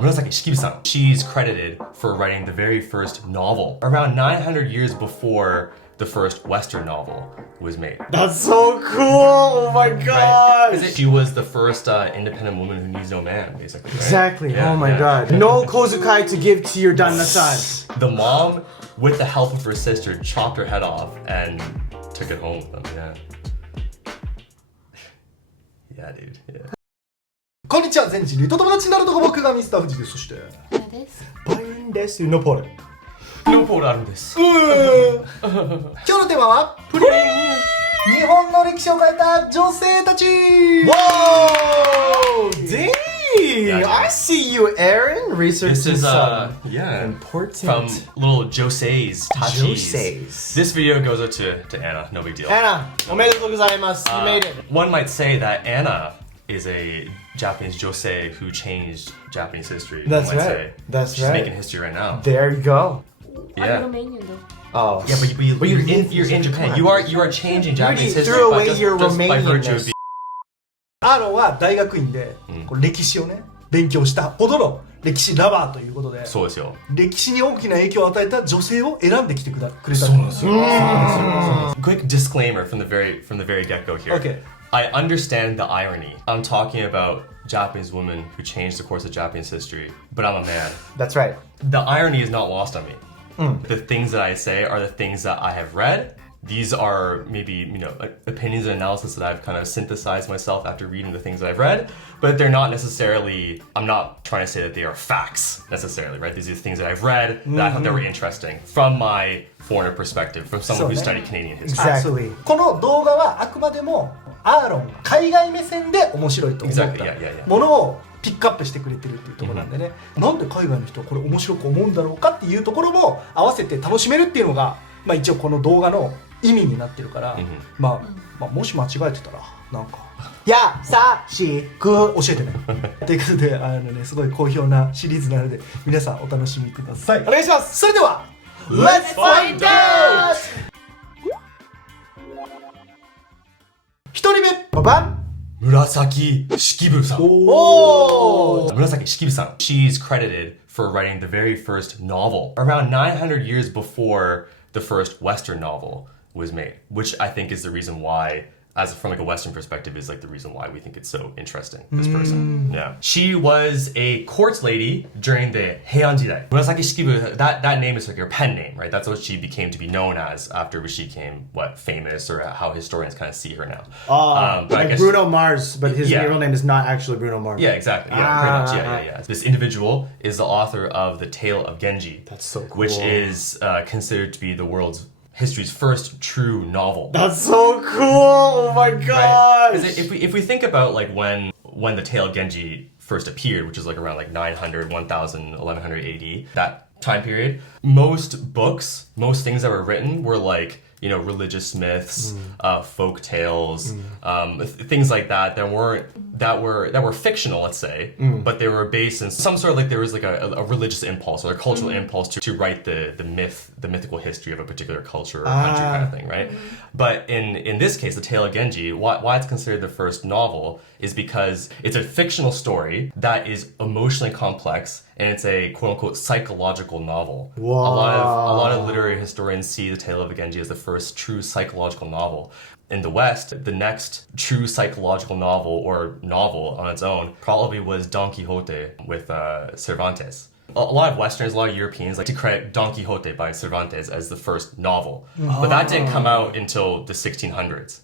Murasaki Shikibu. She's credited for writing the very first novel around 900 years before the first Western novel was made. That's so cool! Oh my god! Right? She was the first independent woman who needs no man, basically. Right? Exactly. Yeah, oh my god. No kozukai to give to your旦那san. The mom, with the help of her sister, chopped her head off and took it home with them. Yeah. Yeah, dude. Yeah. こんにちは、全人類と友達になるとこ僕がミスター富士です。そしてバインです。ノポール。ノポールあるんです。今日のテーマはプリン。日本の歴史を変えた女性たち。Whoa! Dang! I see you, Aaron. Research This is yeah, important. From little Jose's Tachis. Jose's. This video goes out to Anna. No big deal. Anna, おめでとうございます。You made it. One might say that Anna is a Japanese Josei who changed Japanese history. That's one might right. Say. That's She's right. making history right now. There you go. Yeah. I'm Romanian though. Oh. Yeah, but you're in Japan. You are changing Japanese history. threw But away just, your just by virtue of Romanianness. アーロンは大学院でこれ歴史をね勉強したほどの歴史ラバーということで、そうですよ。歴史に大きな影響を与えた女性を選んできてくれた。そうなんですよ。Quick disclaimer from the very get-go here. Okay. I understand the irony. I'm talking about Japanese women who changed the course of Japanese history, but I'm a man. That's right. The irony is not lost on me. The things that I say are the things that I have read. These are maybe, opinions and analysis that I've kind of synthesized myself after reading the things that I've read, but they're not necessarily, I'm not trying to say that they are facts necessarily, right? These are things that I've read that I thought they were interesting from my foreigner perspective, from someone who studied Canadian history. Exactly. この動画はあくまでもアーロンが海外目線で面白いと思った Exactly, yeah. ものをピックアップしてくれてるっていうところなんでね、なんで海外の人はこれ面白く思うんだろうかっていうところも合わせて楽しめるっていうのが、一応この動画の意味になってるから、もし間違えてたらなんかやさしく教えてねということで、すごい好評なシリーズなので皆さんお楽しみください。お願いします。それでは Let's find out! 1人目ババン Murasaki Shikibu-san. Oh! Murasaki Shikibu-san. She's credited for writing the very first novel around 900 years before the first Western novel was made, which I think is the reason why, as from like a Western perspective, is like the reason why we think it's so interesting, this person. Yeah. She was a court lady during the Heian Jidai. Murasaki Shikibu, that name is like her pen name, right? That's what she became to be known as after she became, famous, or how historians kind of see her now. But like Bruno Mars, but his real name is not actually Bruno Mars. Yeah, exactly. Yeah, pretty much. Yeah. This individual is the author of The Tale of Genji. That's so cool. Which is considered to be the world's history's first true novel. That's so cool! Oh my god! Because if we think about like when The Tale of Genji first appeared, which is like around like 900, 1000, 1100 AD, that time period, most things that were written were like, religious myths, folk tales, things like that were fictional, let's say, but they were based in some sort of like there was like a religious impulse or a cultural impulse to write the mythical history of a particular culture or country kind of thing, right? But in this case, The Tale of Genji, why it's considered the first novel is because it's a fictional story that is emotionally complex, and it's a quote-unquote psychological novel. Wow. A lot of literary historians see The Tale of Genji as the first true psychological novel. In the West, the next true psychological novel on its own probably was Don Quixote with Cervantes. A lot of Westerners, a lot of Europeans like to credit Don Quixote by Cervantes as the first novel. But that didn't come out until the 1600s.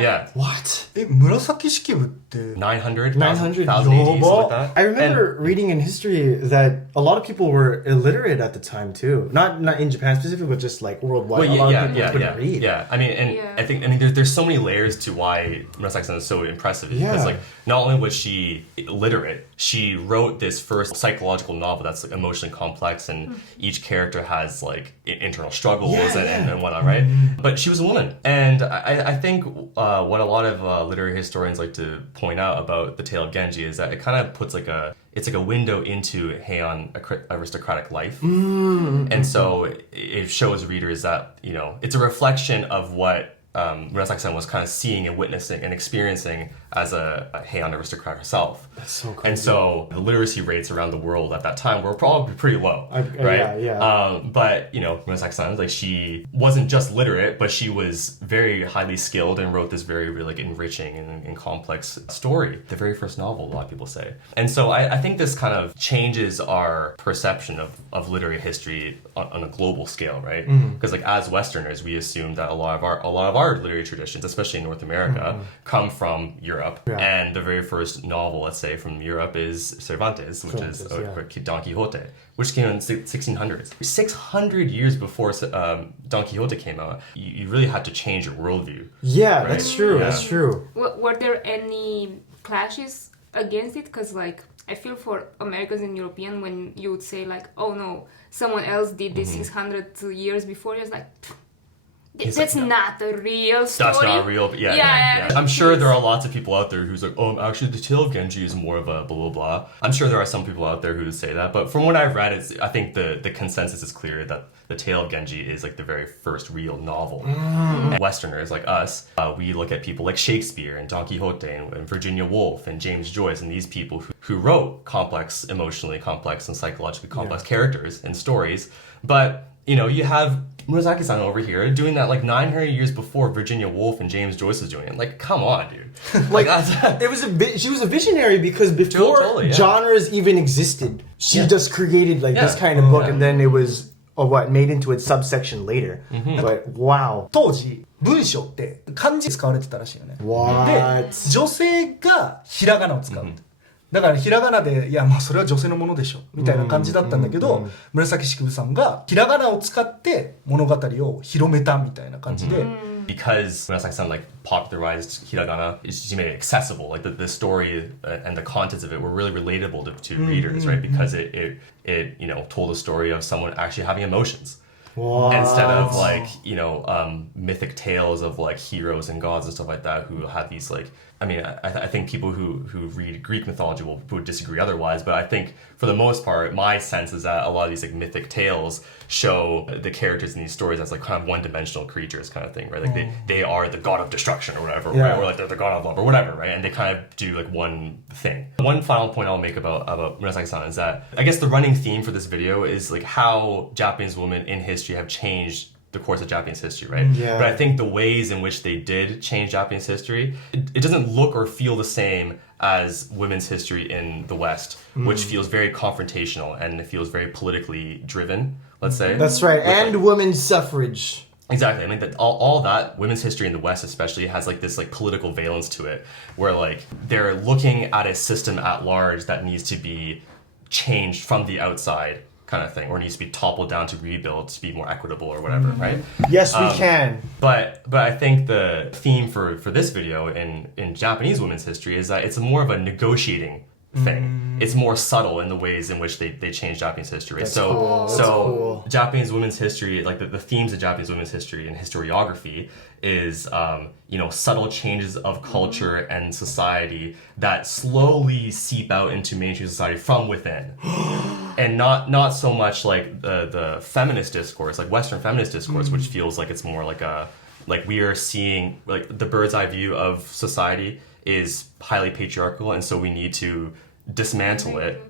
Yeah. What? 紫式部って 900, 900 1000 AD, something like that. I remember reading in history that a lot of people were illiterate at the time too. Not in Japan specifically, but just like worldwide. Well, a lot of people couldn't read. Yeah. I mean, there's so many layers to why Murasaki is so impressive. Because like not only was she illiterate, she wrote this first psychological novel that's like emotionally complex, and each character has like internal struggles and whatnot, right? But she was a woman, and I think what a lot of literary historians like to point out about The Tale of Genji is that it kind of puts it's like a window into Heian aristocratic life. And so it shows readers that, it's a reflection of what Murasaki-san was kind of seeing and witnessing and experiencing as a Heian aristocrat herself. That's so crazy. And so the literacy rates around the world at that time were probably pretty low, right? Yeah. But, Murasaki-san, like, she wasn't just literate, but she was very highly skilled and wrote this very, really, like, enriching and complex story. The very first novel, a lot of people say. And so I think this kind of changes our perception of literary history on a global scale, right? Because like as Westerners, we assume that a lot of our literary traditions, especially in North America, come from Europe. Yeah. And the very first novel, let's say, from Europe is Cervantes, which is Don Quixote, which came in 1600s. 600 years before Don Quixote came out, you really had to change your worldview. Yeah, right? that's true. Yeah. That's true. Were there any clashes against it? Because like I feel for Americans and European, when you would say like, oh no, someone else did this 600 years before, it's like, that's not a real story. That's not real. Yeah. I'm sure there are lots of people out there who's like, oh, actually, the Tale of Genji is more of a blah, blah, blah. I'm sure there are some people out there who would say that. But from what I've read, I think the consensus is clear that the Tale of Genji is like the very first real novel. And Westerners like us, we look at people like Shakespeare and Don Quixote and Virginia Woolf and James Joyce and these people who wrote complex, emotionally complex and psychologically complex characters and stories. But you have Murasaki-san over here doing that like 900 years before Virginia Woolf and James Joyce was doing it. Like, come on, dude. Like she was a visionary because before Totally, genres even existed, she just created like this kind of book, and then it was made into its subsection later. But wow. 当時文章って漢字使われてたらしいよね。 What? で女性がひらがなを使う。だからひらがなで、いやまあそれは女性のものでしょみたいな感じだったんだけど、紫式部さんがひらがなを使って物語を広めたみたいな感じで。Because Murasaki-san like popularized hiragana, she made it accessible. Like the story and the contents of it were really relatable to readers, right? Because it told a story of someone actually having emotions. What? Instead of like mythic tales of like heroes and gods and stuff like that who have these like, I mean, I think people who read Greek mythology would disagree otherwise, but I think for the most part, my sense is that a lot of these like mythic tales show the characters in these stories as like kind of one-dimensional creatures kind of thing, right? Like they are the god of destruction or whatever, right? Or like they're the god of love or whatever, right? And they kind of do like one thing. One final point I'll make about Murasaki-san is that I guess the running theme for this video is like how Japanese women in history have changed the course of Japanese history, right? Yeah. But I think the ways in which they did change Japanese history, it doesn't look or feel the same as women's history in the West, which feels very confrontational and it feels very politically driven, let's say. That's right. And women's suffrage. Exactly. I mean, that all that women's history in the West, especially, has like this like political valence to it, where like they're looking at a system at large that needs to be changed from the outside, kind of thing, or needs to be toppled down to rebuild to be more equitable or whatever, right? Yes, we can. But I think the theme for this video in Japanese women's history is that it's more of a negotiating thing. It's more subtle in the ways in which they change Japanese history. That's so cool. That's cool. Japanese women's history, like the themes of Japanese women's history and historiography is subtle changes of culture and society that slowly seep out into mainstream society from within. And not so much like the feminist discourse, like Western feminist discourse, which feels like it's more like we are seeing like the bird's eye view of society is highly patriarchal, and so we need to dismantle it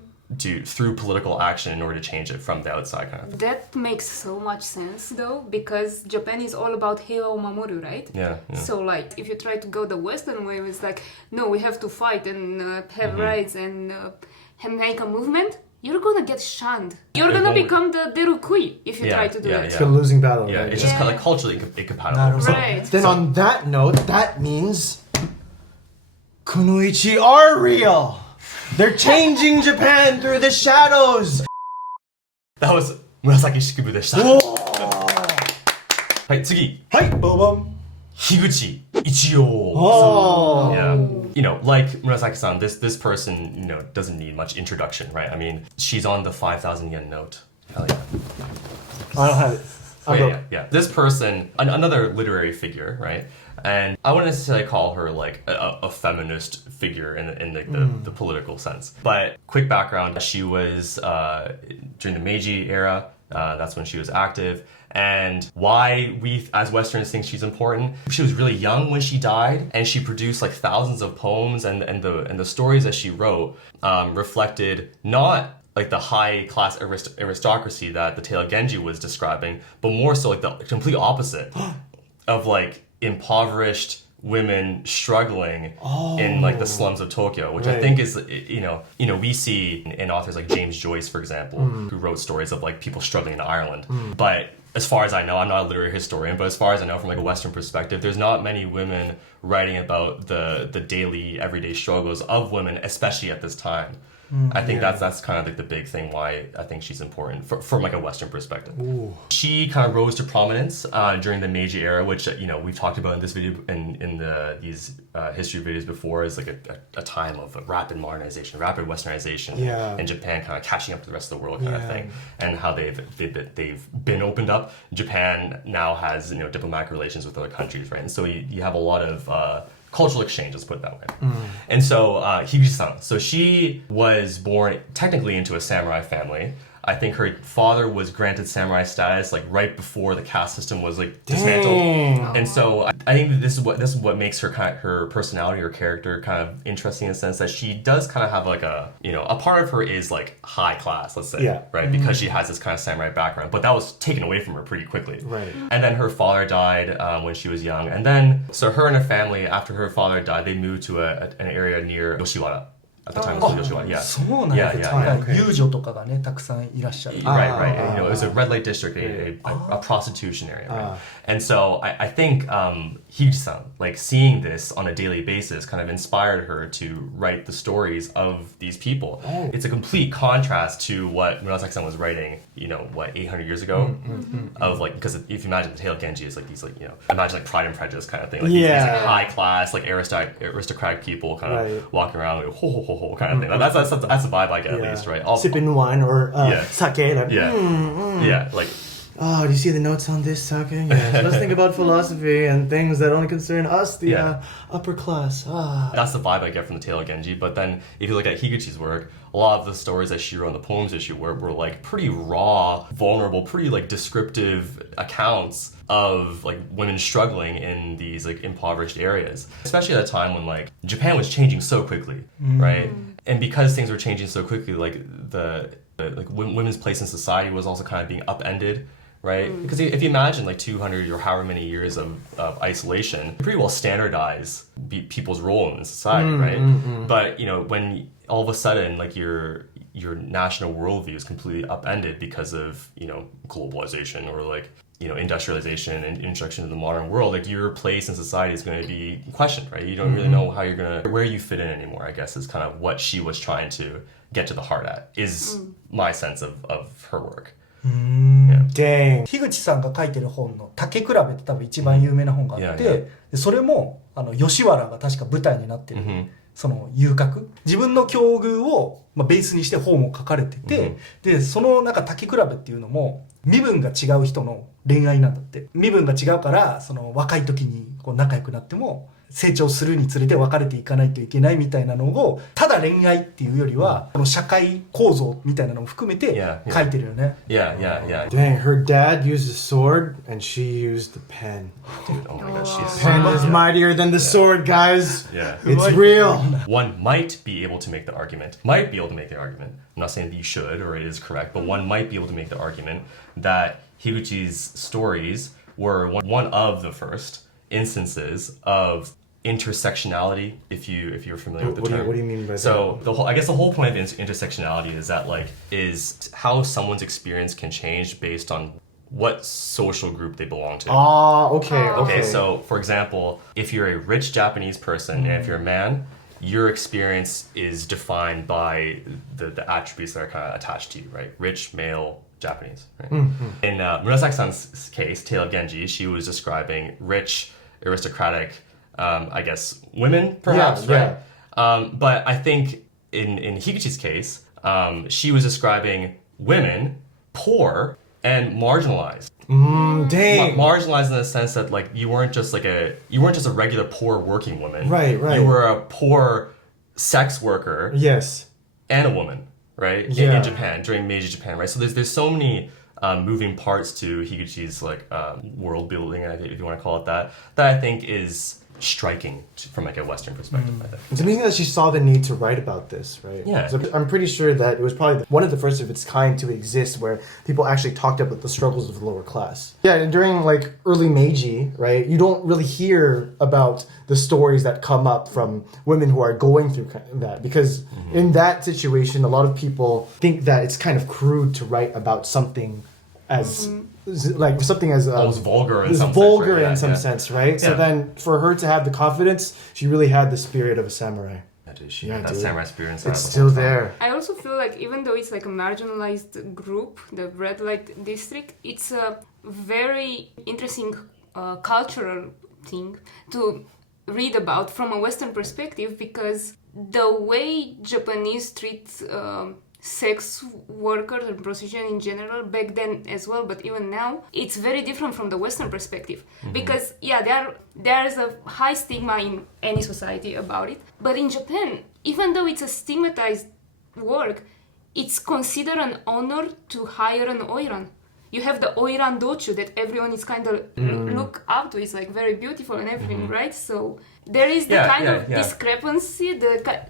through political action in order to change it from the outside, kind of thing. That makes so much sense though, because Japan is all about Heiwa o Mamoru, right? Yeah. So like if you try to go the Western way, it's like, no, we have to fight and have rights and make a movement. You're gonna get shunned. You're gonna become the Derukui if you try to do that. It's a losing battle. Yeah, right? it's just kind of like culturally incompatible. Right. Then on that note, that means Kunoichi are real. They're changing Japan through the shadows. That was Murasaki Shikibu でした。はい、次。はい、ババン。Higuchi Ichiyo. Oh. Yeah. Like Murasaki-san, this person, doesn't need much introduction, right? I mean, she's on the 5,000 yen note. Hell yeah. I don't have it. Yeah. This person, another literary figure, right? And I wouldn't necessarily call her like a feminist figure in the political sense. But quick background, she was during the Meiji era. That's when she was active. and why we as Westerners think she's important. She was really young when she died, and she produced like thousands of poems, and the stories that she wrote reflected not like the high class aristocracy that the Tale of Genji was describing, but more so like the complete opposite of like impoverished women struggling in like the slums of Tokyo, which I think is, you know, we see in authors like James Joyce, for example, who wrote stories of like people struggling in Ireland. But as far as I know, I'm not a literary historian, but as far as I know from like a Western perspective, there's not many women writing about the daily, everyday struggles of women, especially at this time. I think that's kind of like the big thing why I think she's important from like a Western perspective. Ooh. She kind of rose to prominence during the Meiji era, which we've talked about in this video in these history videos before, is like a time of rapid modernization, rapid Westernization in Japan, kind of catching up to the rest of the world kind of thing, and how they've been opened up. Japan now has diplomatic relations with other countries, right? And so you have a lot of cultural exchange, let's put it that way. And so Higuchi-san, so she was born technically into a samurai family. I think her father was granted samurai status like right before the caste system was like dismantled. And so I think that this is what makes her her personality or character kind of interesting in the sense that she does kind of have like a part of her is like high class, let's say, right? Because she has this kind of samurai background, but that was taken away from her pretty quickly. Right. And then her father died when she was young, and then so her and her family, after her father died, they moved to an area near Yoshiwara. At the time, it was Yoshiwara, そうなんですね。遊女とかがね、たくさんいらっしゃる。Right. And, it was a red light district, a prostitution area, right? And so I think Higuchi-san, like seeing this on a daily basis, kind of inspired her to write the stories of these people. It's a complete contrast to what Murasaki-san was writing, 800 years ago, of like, because if you imagine the Tale of Genji is like these like imagine like Pride and Prejudice kind of thing, like these like high class like aristocratic people kind of walking around like ho ho ho ho kind of thing. That's the vibe I get at least, right? Sipping wine or sake. Like. Oh, do you see the notes on this sake? Yeah. Let's think about philosophy and things that only concern us, the upper class. That's the vibe I get from the Tale of Genji. But then if you look at Higuchi's work, a lot of the stories that she wrote and the poems that she wrote were like pretty raw, vulnerable, pretty like descriptive accounts of like women struggling in these like impoverished areas, especially at a time when like Japan was changing so quickly, right? And because things were changing so quickly, like the women's place in society was also kind of being upended, right? Because if you imagine like 200 or however many years of isolation, you pretty well standardize people's role in society, right? But when all of a sudden like your national worldview is completely upended because of globalization or like industrialization and introduction to the modern world, like your place in society is going to be questioned, right? You don't really know where you fit in anymore, I guess, is kind of what she was trying to get to the heart at, is my sense of her work. Dang. 樋口さんが書いてる本の竹比べって多分一番有名な本があって、でそれも吉原が確か舞台になってる、その遊郭、自分の境遇をベースにして本も書かれてて、でそのなんか竹比べっていうのも身分が違う人の恋愛なんだって。身分が違うからその若い時にこう仲良くなっても成長するにつれて別れていかないといけないみたいなのを、ただ恋愛っていうよりはこの社会構造みたいなのも含めて書いてるよね。Yeah. Dang, her dad used a sword and she used the pen. Dude, oh my gosh, she's Pen is mightier than the sword, guys. Yeah. It's real. One might be able to make the argument. I'm not saying that you should or it is correct, but one might be able to make the argument that Higuchi's stories were one of the first instances of intersectionality, if you're familiar with the term. What do you mean by that? So I guess the whole point of intersectionality is that is how someone's experience can change based on what social group they belong to. Okay. So for example, if you're a rich Japanese person and if you're a man, your experience is defined by the attributes that are kind of attached to you, right? Rich, male, Japanese, right? In Murasaki-san's case, Tale of Genji, she was describing rich, aristocratic, I guess, women, perhaps, right? But I think in Higuchi's case, she was describing women, poor, and marginalized. Dang. Marginalized in the sense that like you weren't just a regular poor working woman. Right. You were a poor sex worker. Yes. And a woman, right? In Japan during Meiji Japan, right? So there's so many moving parts to Higuchi's like world building, if you want to call it that I think is striking from like a Western perspective. I think It's amazing that she saw the need to write about this, right? Yeah. So I'm pretty sure that it was probably one of the first of its kind to exist where people actually talked about the struggles of the lower class. Yeah, and during like early Meiji, right, you don't really hear about the stories that come up from women who are going through that because in that situation, a lot of people think that it's kind of crude to write about something as like something as almost vulgar in some vulgar sense, right? in some sense, right? So Yeah. then for her to have the confidence, she really had the spirit of a samurai. Yeah, dude, she Yeah, had that dude. samurai spirit inside It's the still whole time. there. I also feel like even though it's like a marginalized group, the red light district, it's a very interesting cultural thing to read about from a Western perspective because the way Japanese treat sex workers and prostitution in general back then as well, but even now, it's very different from the Western perspective. Because there is a high stigma in any society about it, but in Japan, even though it's a stigmatized work, it's considered an honor to hire an oiran. You have the oiran dochu that everyone is kind of look up to. It's like very beautiful and everything, right? So there is the kind of discrepancy,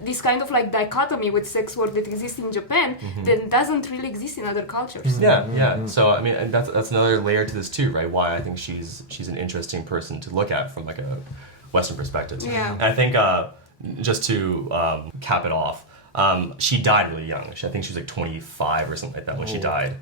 this kind of like dichotomy with sex work that exists in Japan that doesn't really exist in other cultures. Yeah. So I mean, and that's another layer to this too, right? Why I think she's an interesting person to look at from like a Western perspective. Yeah. And I think just to cap it off, she died really young. I think she was like 25 or something like that when she died.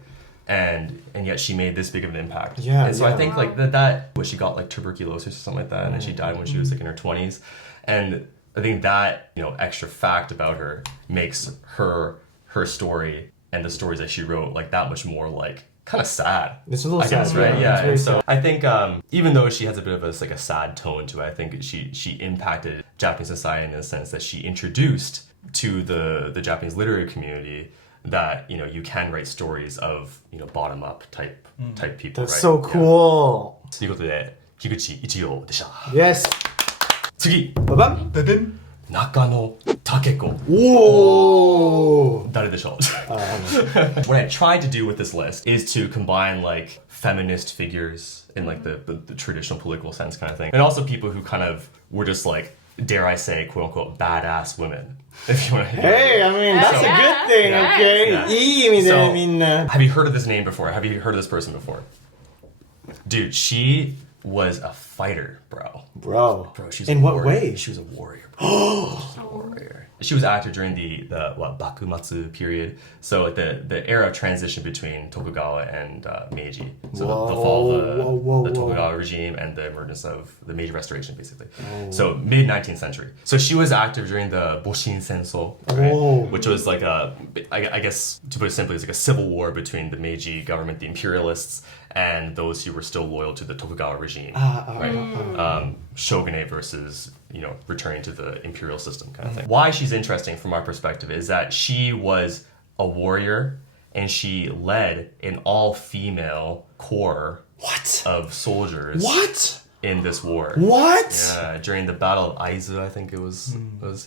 And yet she made this big of an impact. Yeah. And so I think like that she got like tuberculosis or something like that, and then she died when she was like in her 20s. And I think that, you know, extra fact about her makes her story and the stories that she wrote like that much more like kind of sad. It's a little I guess, sad, right? yeah. Yeah. It's very And so sad. I think even though she has a bit of a sad tone to it, I think she impacted Japanese society in the sense that she introduced to the Japanese literary community that, you know, you can write stories of, you know, bottom up type people. That's right? so cool. ということで、樋口一葉でした。 Yes. 次、 Bye-bye. ででん中野武子。 Whoa. 誰でしょう What I tried to do with this list is to combine like feminist figures in like the traditional political sense kind of thing, and also people who kind of were just like, dare I say, quote unquote, badass women. If you want to. Hey, I mean, that's a good thing, Yeah. okay? Yeah. いい意味で、So- みんな。 Have you heard of this name before? Have you heard of this person before? Dude, she was a fighter, bro. Bro. She's In a what warrior. way? She was a warrior, bro. She's a warrior. She was active during the Bakumatsu period, so the era of transition between Tokugawa and Meiji. So the fall of the Tokugawa regime and the emergence of the Meiji Restoration, basically. So mid 19th century. So she was active during the Boshin Senso, right? Which was like I guess to put it simply, it's like a civil war between the Meiji government, the imperialists, and those who were still loyal to the Tokugawa regime. Right? Shogunate versus, you know, returning to the imperial system kind of thing. Why she's interesting from our perspective is that she was a warrior and she led an all-female corps of soldiers in this war. What? Yeah, during the Battle of Aizu, I think it was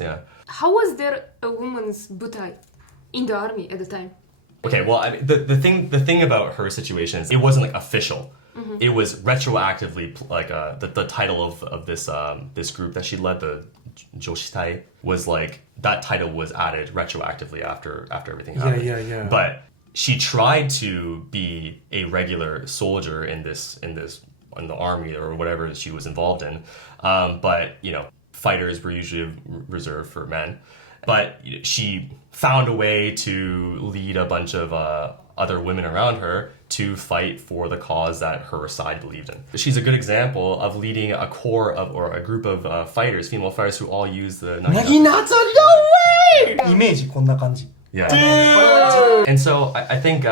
yeah. How was there a woman's butai in the army at the time? Okay, well, I mean, the thing about her situation is it wasn't like official. It was retroactively like the title of this group that she led, the Joshitai, was like that title was added retroactively after everything happened. Yeah. But she tried to be a regular soldier in the army or whatever she was involved in. But you know, fighters were usually reserved for men. But she found a way to lead a bunch of other women around her to fight for the cause that her side believed in. She's a good example of leading a corps of, or a group of fighters, female fighters who all use the Naginata, no way! イメージこんな感じ Yeah. Dude! And so I think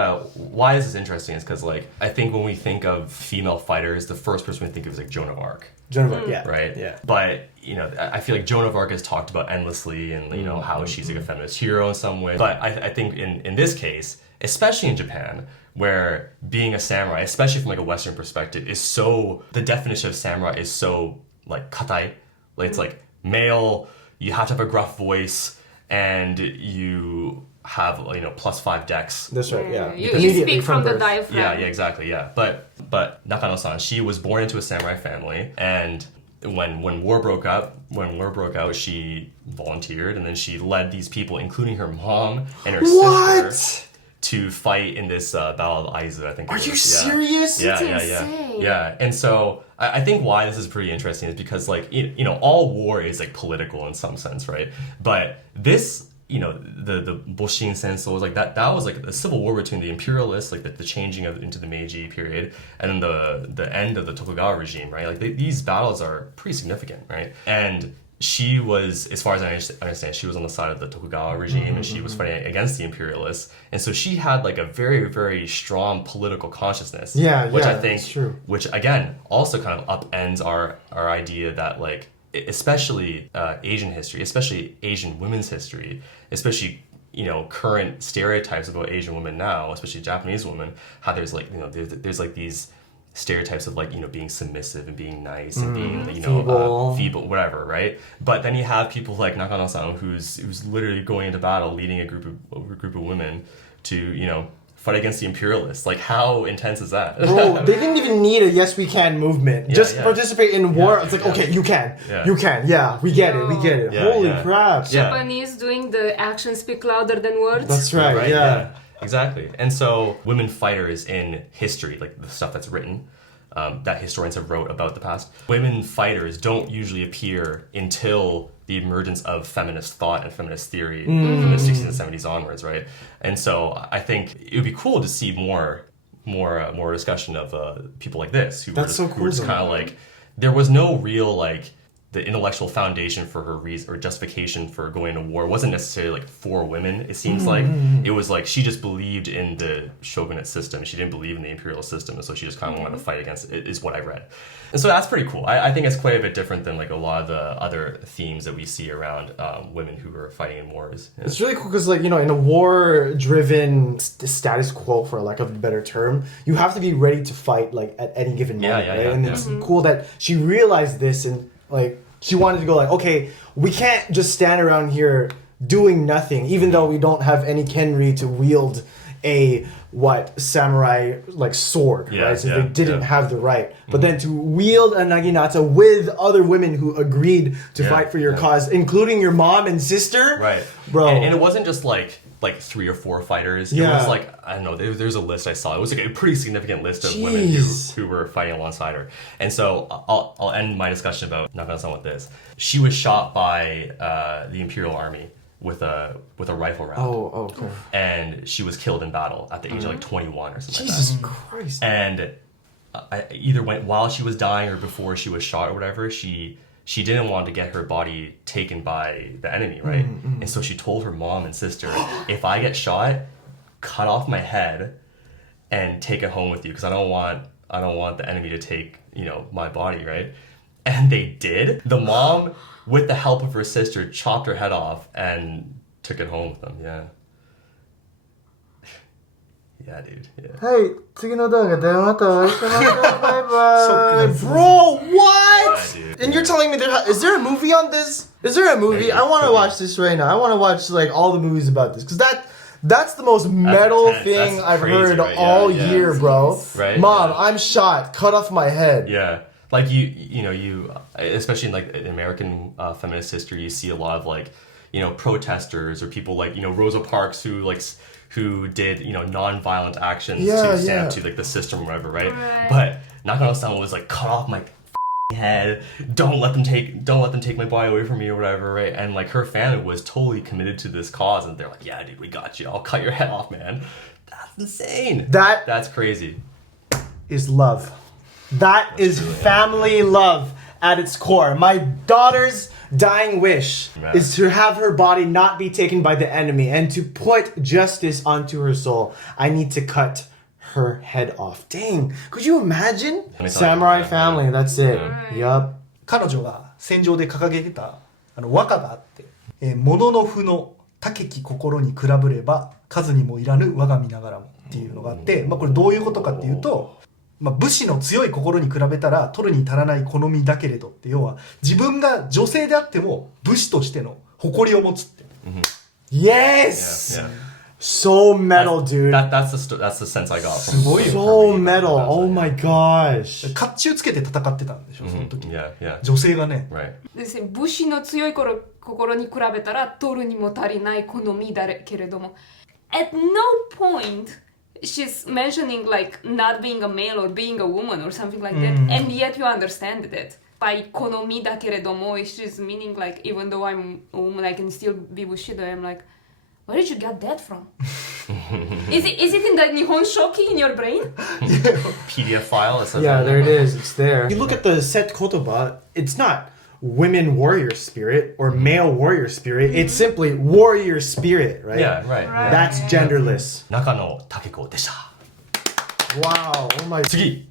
why this is interesting is because like I think when we think of female fighters, the first person we think of is like Joan of Arc. Joan of Arc, yeah. Right? Yeah. But, you know, I feel like Joan of Arc is talked about endlessly and, you know, how she's like a feminist hero in some way. But I think in this case, especially in Japan, where being a samurai, especially from like a Western perspective, is so, the definition of samurai is so like katai. Like it's like male, you have to have a gruff voice, and you have +5 decks. That's right. Yeah. You Immediately speak from the birth. diaphragm. Yeah, exactly. Yeah, but Nakano-san, she was born into a samurai family, and when war broke out, she volunteered, and then she led these people, including her mom and her sister, to fight in this battle of Aizu. I think. Are you serious? Yeah, That's yeah. insane. Yeah, and so I think why this is pretty interesting is because like all war is like political in some sense, right? But this. The Boshin Senso was like that was like a civil war between the imperialists, like the changing into the Meiji period, and then the end of the Tokugawa regime, right? Like these battles are pretty significant, right? And she was, as far as I understand, she was on the side of the Tokugawa regime, and she was fighting against the imperialists, and so she had like a very, very strong political consciousness. Which I think, that's true. which again also kind of upends our idea that like, especially Asian history, especially Asian women's history, especially current stereotypes about Asian women now, especially Japanese women, how there's like there's like these stereotypes of like being submissive and being nice and being feeble, whatever, right? But then you have people like Nakano-san who's literally going into battle, leading a group of women to fight against the imperialists. Like, how intense is that? Bro, they didn't even need a yes we can movement. Just participate in war. It's like, okay, you can. You can. Yeah, we get it. Holy crap. Japanese doing the actions speak louder than words. That's right. Yeah. Exactly. And so women fighters in history, like the stuff that's written, that historians have wrote about the past, women fighters don't usually appear until the emergence of feminist thought and feminist theory from the 60s and 70s onwards, right? And so I think it would be cool to see more discussion of people like this who were just kind of like, there was no real like the intellectual foundation for her reason or justification for going to war wasn't necessarily like for women. It seems like it was like she just believed in the shogunate system. She didn't believe in the imperial system, and so she just kind of wanted to fight against it, is what I read. And so that's pretty cool. I think it's quite a bit different than like a lot of the other themes that we see around women who are fighting in wars. Yeah. It's really cool because like, in a war-driven status quo, for lack of a better term, you have to be ready to fight like at any given moment, right? And it's cool that she realized this and like she wanted to go like, okay, we can't just stand around here doing nothing, even though we don't have any kenri to wield a samurai like sword, right? So they didn't have the right. But then to wield a naginata with other women who agreed to fight for your cause, including your mom and sister, right, bro. And it wasn't just like 3 or 4 fighters. It was like, I don't know, there's a list I saw. It was like a pretty significant list of women who were fighting alongside her. And so I'll end my discussion about Nakano-san with this. She was shot by the Imperial Army with a rifle round. Okay. And she was killed in battle at the age of like 21 or something Jesus like that. Christ. And either while she was dying or before she was shot or whatever, she didn't want to get her body taken by the enemy, right? And so she told her mom and sister, if I get shot, cut off my head and take it home with you, because I don't want the enemy to take, my body, right? And they did. The mom, with the help of her sister, chopped her head off and took it home with them. Yeah. Yeah, dude. Yeah. Hey, 次の動画でまたお会いしましょう。Bye bye. Bro, what? Yeah, dude. And you're telling me is there a movie on this? Is there a movie? Yeah, I want to watch this right now. I want to watch like all the movies about this, because that's the most metal intense. thing That's I've crazy, heard right? all Yeah. year, bro. Right? Mom, Yeah. I'm shot. Cut off my head. Yeah, like you especially in like in American feminist history, you see a lot of like protesters or people like Rosa Parks who did non-violent actions to stand up to like the system or whatever, right? But Nakano-san was like, cut off my head, don't let them take my body away from me or whatever, right? And like her family was totally committed to this cause, and they're like, yeah, dude, we got you, I'll cut your head off, man. That's insane. That's crazy. Is love. That is family love at its core. My daughter's dying wish is to have her body not be taken by the enemy and to put justice onto her soul. I need to cut her head off. Dang. Could you imagine? Samurai family, that's it. Yup. 彼女が戦場で掲げてた和歌があって「もののふの高き心に比べれば数にもいらぬ我が身ながらも」っていうのがあって、これどういうことかっていうと、武士の強い心に比べたら取るに足らない好みだけれどって、要は自分が女性であっても武士としての誇りを持つって。Yes! So metal, dude. That's the sense I got from すごいよ So metal. Oh my gosh. 甲冑つけて戦ってたんでしょその時、 Yeah, yeah. 女性がね Right. ですね、武士の強い心に比べたら取るにも足りない好みだけれども At no point she's mentioning like not being a male or being a woman or something like that and yet you understand that by 好みだけれども she's meaning like even though I'm a woman I can still be Bushido. I'm like where did you get that from? Is it in the Nihon Shoki in your brain? PDF file. That says Yeah, that. there it is. It's there. You look at the set kotoba, it's not women warrior spirit or male warrior spirit. It's simply warrior spirit, right? Yeah, right. Right. That's genderless. Nakano Takeko でした。 Wow. Oh my. 次。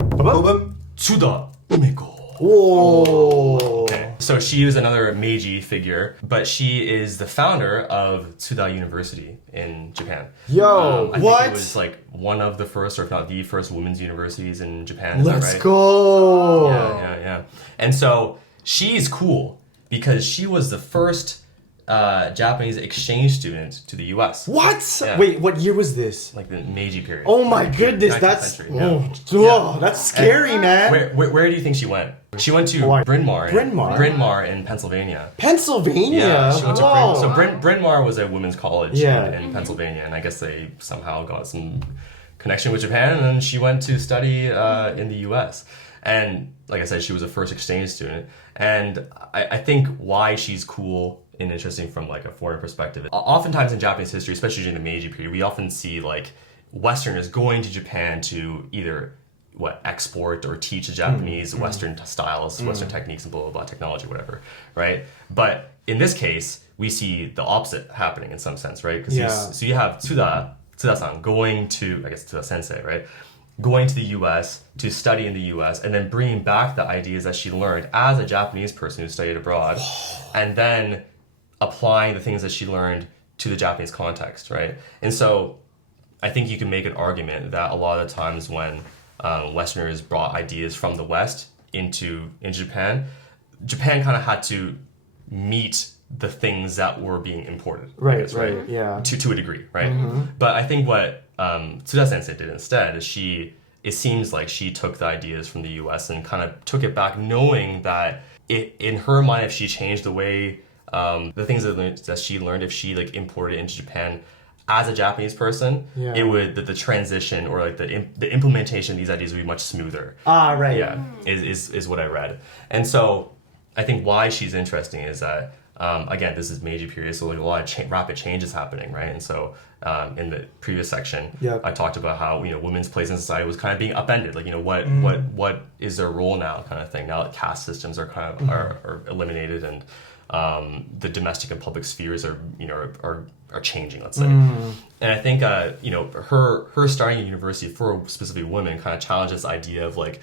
Tsuda Umeko. Whoa. Okay. So she is another Meiji figure, but she is the founder of Tsuda University in Japan. Yo, I what? think it was like one of the first, or if not the first, women's universities in Japan. Is Let's that right? go. Yeah. And so she's cool because she was the first Japanese exchange student to the U.S. What? Yeah. Wait, what year was this? Like the Meiji period. Oh my goodness, 19th that's century, yeah. oh, that's scary, man. Where do you think she went? She went to Hawaii. Bryn Mawr. Bryn Mawr? In Pennsylvania. Pennsylvania. Yeah, she went to Whoa. So Bryn Mawr was a women's college Yeah. in Pennsylvania, and I guess they somehow got some connection with Japan, and then she went to study in the U.S. And like I said, she was a first exchange student, and I think why she's cool and interesting from like a foreign perspective. Oftentimes in Japanese history, especially during the Meiji period, we often see like Westerners going to Japan to either export or teach the Japanese Western styles, Western techniques, and blah, blah, blah, technology, whatever, right? But in this case, we see the opposite happening in some sense, right? Because so you have Tsuda-san going to, I guess Tsuda-sensei, right? Going to the U.S. to study in the U.S. and then bringing back the ideas that she learned as a Japanese person who studied abroad, and then applying the things that she learned to the Japanese context, right? And so I think you can make an argument that a lot of the times when Westerners brought ideas from the West into Japan kind of had to meet the things that were being imported. I guess, Right, yeah. To a degree, right? But I think what Tsuda Sensei did instead is it seems like she took the ideas from the U.S. and kind of took it back, knowing that in her mind, if she changed the way the things that she learned, if she like imported into Japan as a Japanese person, it would the transition or like the implementation of these ideas would be much smoother. Ah, right. Yeah, is what I read. And so I think why she's interesting is that again, this is Meiji period, so like a lot of rapid changes happening, right? And so in the previous section, I talked about how women's place in society was kind of being upended. Like what is their role now, kind of thing. Now that caste systems are kind of are eliminated and the domestic and public spheres are changing, let's say. And I think her starting a university for specifically women kind of challenged this idea of like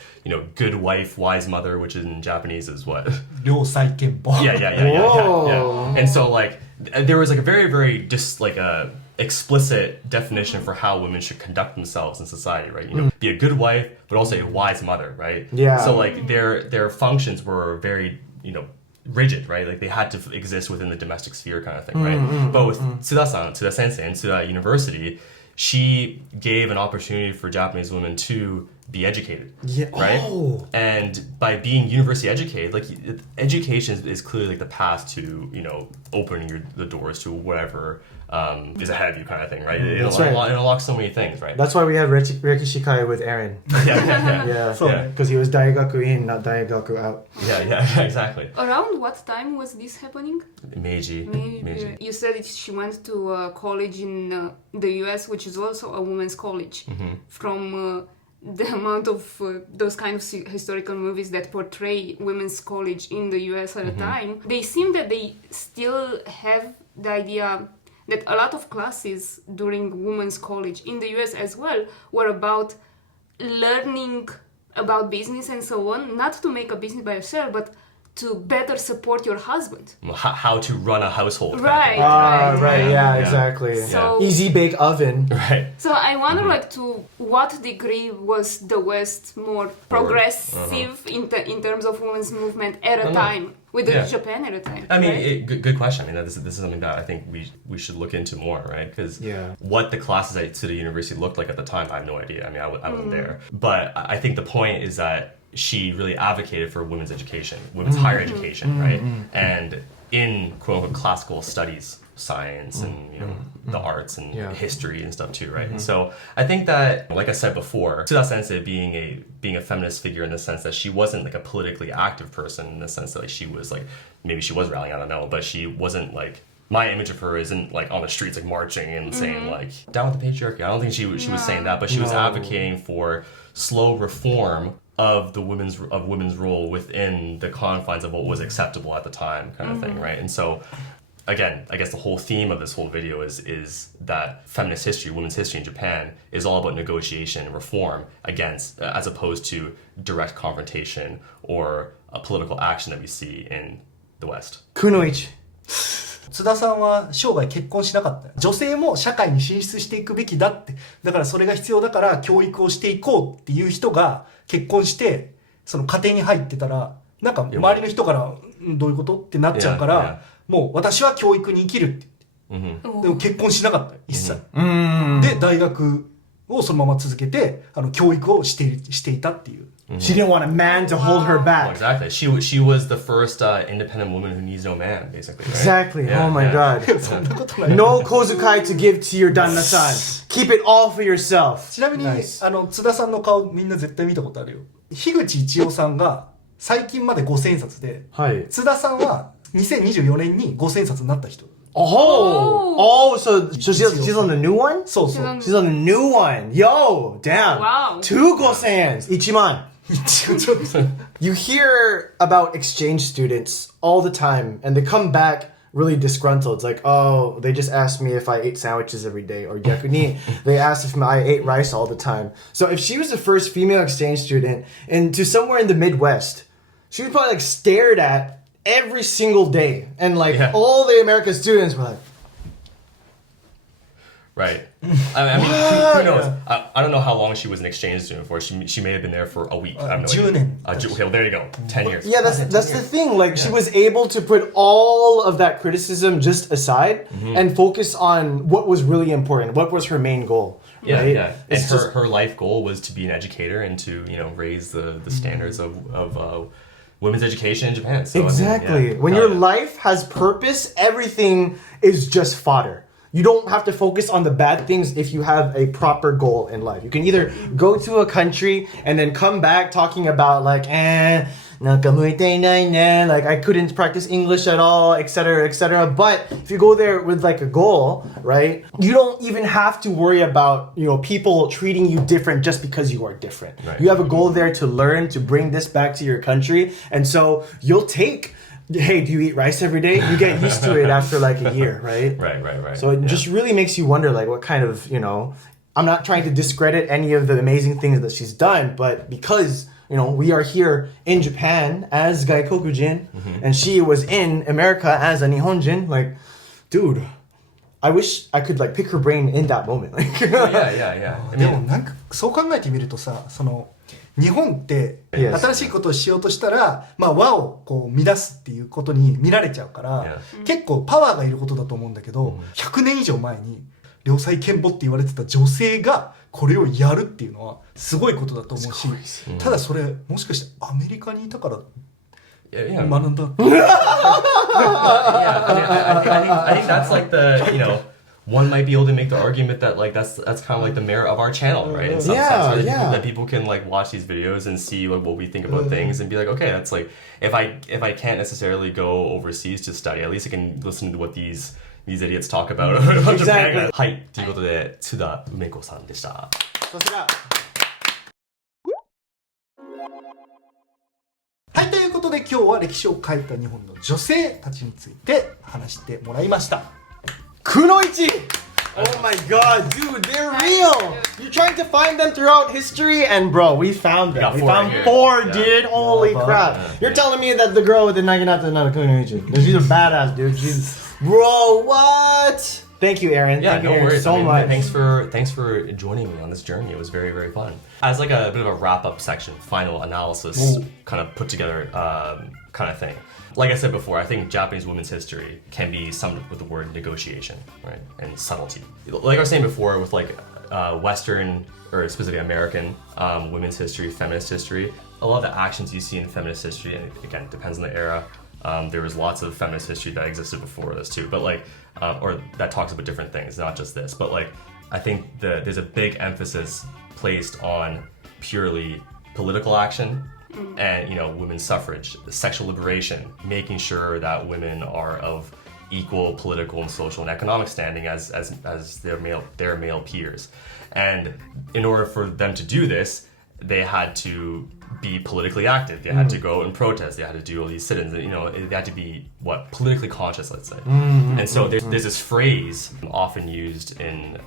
good wife, wise mother, which in Japanese is what 良妻賢母 yeah. And so like there was like a very very just like a explicit definition for how women should conduct themselves in society, right? Be a good wife, but also a wise mother, right? Yeah. So like their functions were very rigid, right? Like they had to exist within the domestic sphere kind of thing, right? But with Tsuda Sensei and Tsuda University, she gave an opportunity for Japanese women to be educated, right? And by being university educated, like education is clearly like the path to opening the doors to whatever is ahead of you kind of thing, right? It unlocks so many things, right? That's why we had Rekishi Kai with Aaron. Yeah. Because he was Daigaku in, not Daigaku out. Yeah, exactly. Around what time was this happening? Meiji. You said she went to a college in the US, which is also a women's college. From the amount of those kind of historical movies that portray women's college in the US at a time, they seem that they still have the idea that a lot of classes during women's college in the US as well were about learning about business and so on, not to make a business by yourself, but to better support your husband. How to run a household. Right. Exactly. So, easy bake oven. Right. So I wonder, like, to what degree was the West more progressive in terms of women's movement at a time? with Yeah. Japan at the time. I mean, right? good question. I mean, this is something that I think we should look into more, right? Because what the classes at Tsuda University looked like at the time, I have no idea. I mean, I wasn't there. But I think the point is that she really advocated for women's education, women's higher education, right? And in quote-unquote classical studies, science and the arts and history and stuff too, right? And so I think that, like I said before, Tsuda Sensei being a feminist figure in the sense that she wasn't like a politically active person in the sense that like she was like, maybe she was rallying, I don't know, but she wasn't like, my image of her isn't like on the streets like marching and saying like down with the patriarchy. I don't think she was saying that, but she was advocating for slow reform of the women's role within the confines of what was acceptable at the time, kind of thing, right? And so again, I guess the whole theme of this whole video is that feminist history, women's history in Japan, is all about negotiation and reform against, as opposed to direct confrontation or a political action that we see in the West. くのいち。津田さんは生涯結婚しなかった。女性も社会に進出していくべきだって。だからそれが必要だから教育をしていこうっていう人が結婚して、その家庭に入ってたら、なんか周りの人からどういうことってなっちゃうから、もう私は教育に生きるって言って。でも結婚しなかった。一切。で、大学をそのまま続けて、教育をしていたっていう。She didn't want a man to hold her back. Well, exactly. She was the first independent woman who needs no man, basically. Right? Exactly. Yeah, oh my god. そんなことない。No kozukai to give to your旦那さん. Keep it all for yourself. ちなみに、津田さんの顔みんな絶対見たことあるよ。樋口一葉さんが最近まで5000冊で、津田さんは2024年に5000冊になった人。Oh, so she's on the new one? そうそう。 She's on the new one. Yo, damn. Wow. 2 5000. 1万. ちょっと You hear about exchange students all the time, and they come back really disgruntled. It's like, oh, they just asked me if I ate sandwiches every day, or yakuni, they asked if I ate rice all the time. So if she was the first female exchange student into somewhere in the Midwest, she was probably like stared at every single day, and like all the American students were like, right. I mean, who knows? I don't know how long she was an exchange student for. She may have been there for a week. I have no idea. Okay, well, there you go. 10 years. Yeah, that's the thing. Like, she was able to put all of that criticism just aside and focus on what was really important, what was her main goal. Yeah, right? yeah. And her life goal was to be an educator and to raise the standards of women's education in Japan. So, Exactly. I mean, When your life has purpose, everything is just fodder. You don't have to focus on the bad things if you have a proper goal in life. You can either go to a country and then come back talking about like, like I couldn't practice English at all, etc., etc. But if you go there with like a goal, right, you don't even have to worry about, people treating you different just because you are different. Right. You have a goal there to learn, to bring this back to your country. And so you'll take, hey, do you eat rice every day? You get used to it after like a year, right? Right. So it just really makes you wonder, like, what kind of, I'm not trying to discredit any of the amazing things that she's done, but because, we are here in Japan as Gaikokujin, and she was in America as a Nihonjin, like, dude, I wish I could, like, pick her brain in that moment. Yeah. でもなんかそう考えてみるとさ、日本って新しいことをしようとしたら、和をこう乱すっていうことに見られちゃうから、結構パワーがいることだと思うんだけど、100年以上前に良妻賢母って言われてた女性がこれをやるっていうのはすごいことだと思うし、ただそれもしかしてアメリカにいたから学んだ。I think that's like the, one might be able to make the argument that like that's kind of like the merit of our channel, right? In some sense, right? That people can like watch these videos and see like what we think about things and be like, okay, that's like if I can't necessarily go overseas to study, at least I can listen to what these idiots talk about Japan. はい、ということで津田梅子さんでした。はい、ということで今日は歴史を書いた日本の女性たちについて話してもらいました。Kunoichi! Oh my god, dude, they're real! You're trying to find them throughout history, and bro, we found them. We found 4, dude. Holy crap. You're telling me that the girl with the Naginata is not a Kunoichi. She's a badass, dude. Bro, what? Thank you, Aaron. Yeah, Thank you, no Aaron, worries. so much. Thanks for joining me on this journey. It was very, very fun. As like a bit of a wrap-up section, final analysis, kind of put together kind of thing. Like I said before, I think Japanese women's history can be summed up with the word negotiation, right, and subtlety. Like I was saying before, with like Western or specifically American women's history, feminist history, a lot of the actions you see in feminist history, and again, it depends on the era. There was lots of feminist history that existed before this too, but like, or that talks about different things, not just this. But like, I think there's a big emphasis placed on purely political action and women's suffrage, sexual liberation, making sure that women are of equal political and social and economic standing as their male peers. And in order for them to do this, they had to be politically active. They had to go and protest. They had to do all these sit-ins. They had to be politically conscious, let's say. And so there's this phrase often used in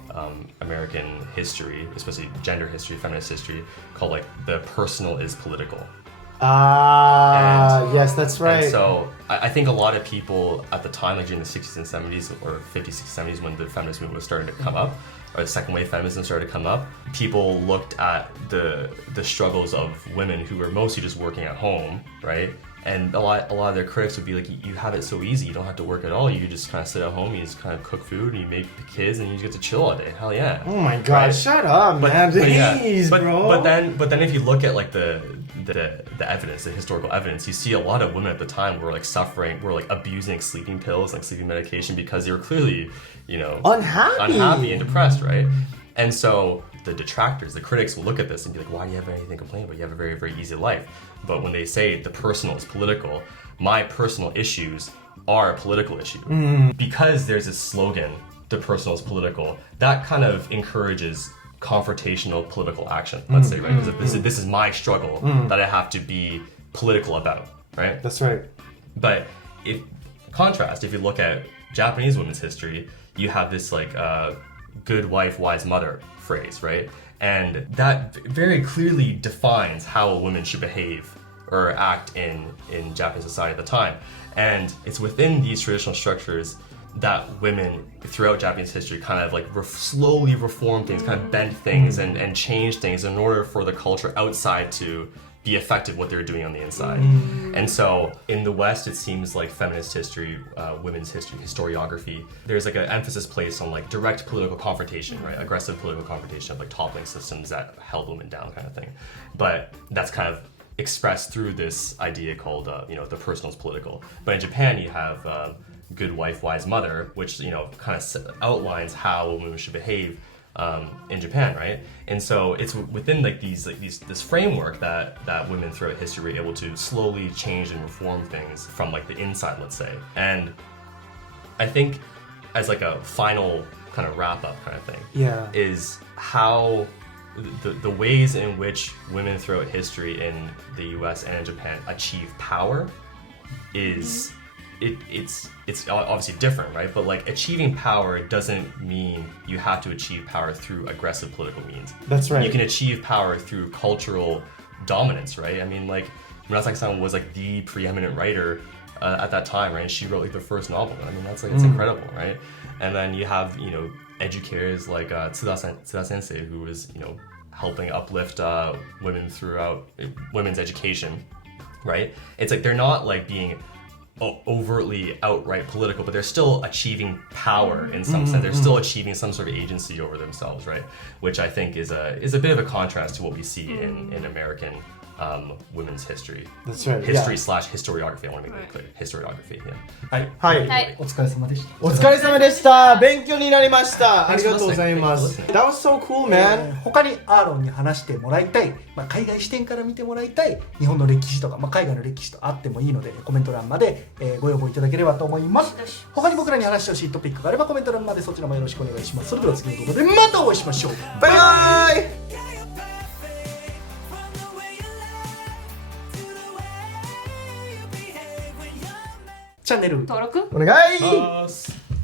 American history, especially gender history, feminist history, called like the personal is political. Yes, that's right. And so I think a lot of people at the time, like during the 60s and 70s, or 50s, 60s, 70s, when the feminist movement was starting to come up, or the second wave feminism started to come up, people looked at the struggles of women who were mostly just working at home, right? And a lot of their critics would be like, you have it so easy, you don't have to work at all, you just kind of sit at home, you just kind of cook food, and you make the kids, and you just get to chill all day. Hell yeah. Oh my god, right? Shut up, man. Please, bro. But then if you look at like the evidence, the historical evidence, you see a lot of women at the time were like suffering, were like abusing sleeping pills, like sleeping medication, because they were clearly, unhappy and depressed, right? And so the detractors, the critics will look at this and be like, why do you have anything to complain about? You have a very, very easy life. But when they say the personal is political, my personal issues are a political issue. Because there's this slogan, the personal is political, that kind of encourages confrontational political action, let's say, right? Because this is my struggle that I have to be political about, right? That's right. But if you look at Japanese women's history, you have this like good wife, wise mother phrase, right? And that very clearly defines how a woman should behave or act in Japanese society at the time. And it's within these traditional structures that women throughout Japanese history kind of like slowly reform things, kind of bend things and change things in order for the culture outside to be effective what they're doing on the inside. And so in the West, it seems like feminist history, women's history, historiography, there's like an emphasis placed on like direct political confrontation, right? Aggressive political confrontation of like toppling systems that held women down kind of thing. But that's kind of expressed through this idea called, the personal is political. But in Japan, you have good wife, wise mother, which, kind of outlines how a woman should behave in Japan, right? And so it's within this framework that women throughout history were able to slowly change and reform things from like the inside, let's say. And I think as like a final kind of wrap up kind of thing, is how the ways in which women throughout history in the US and in Japan achieve power is it's obviously different, right? But like achieving power doesn't mean you have to achieve power through aggressive political means. That's right. You can achieve power through cultural dominance, right? I mean, like Murasaki-san was like the preeminent writer at that time, right? And she wrote like the first novel. I mean, that's like it's incredible, right? And then you have educators like Tsuda Sensei, who was helping uplift women throughout women's education, right? It's like they're not like being overtly outright political, but they're still achieving power in some sense. They're still achieving some sort of agency over themselves, right? Which I think is a bit of a contrast to what we see in American women's history. That's right. History / historiography. I want to make that clear. Historiography. Yeah. はい。はい、お疲れ様でした。お疲れ様でした。勉強になりました。ありがとうございます。That was so cool, man. 他にアーロンに話してもらいたい、海外視点から見てもらいたい日本の歴史とか、海外の歴史とあってもいいのでコメント欄まで、ご要望いただければと思います。他に僕らに話してほしいトピックがあればコメント欄までそちらもよろしくお願いします。それでは次の動画でまたお会いしましょう。バイバイ。チャンネル登録お願い。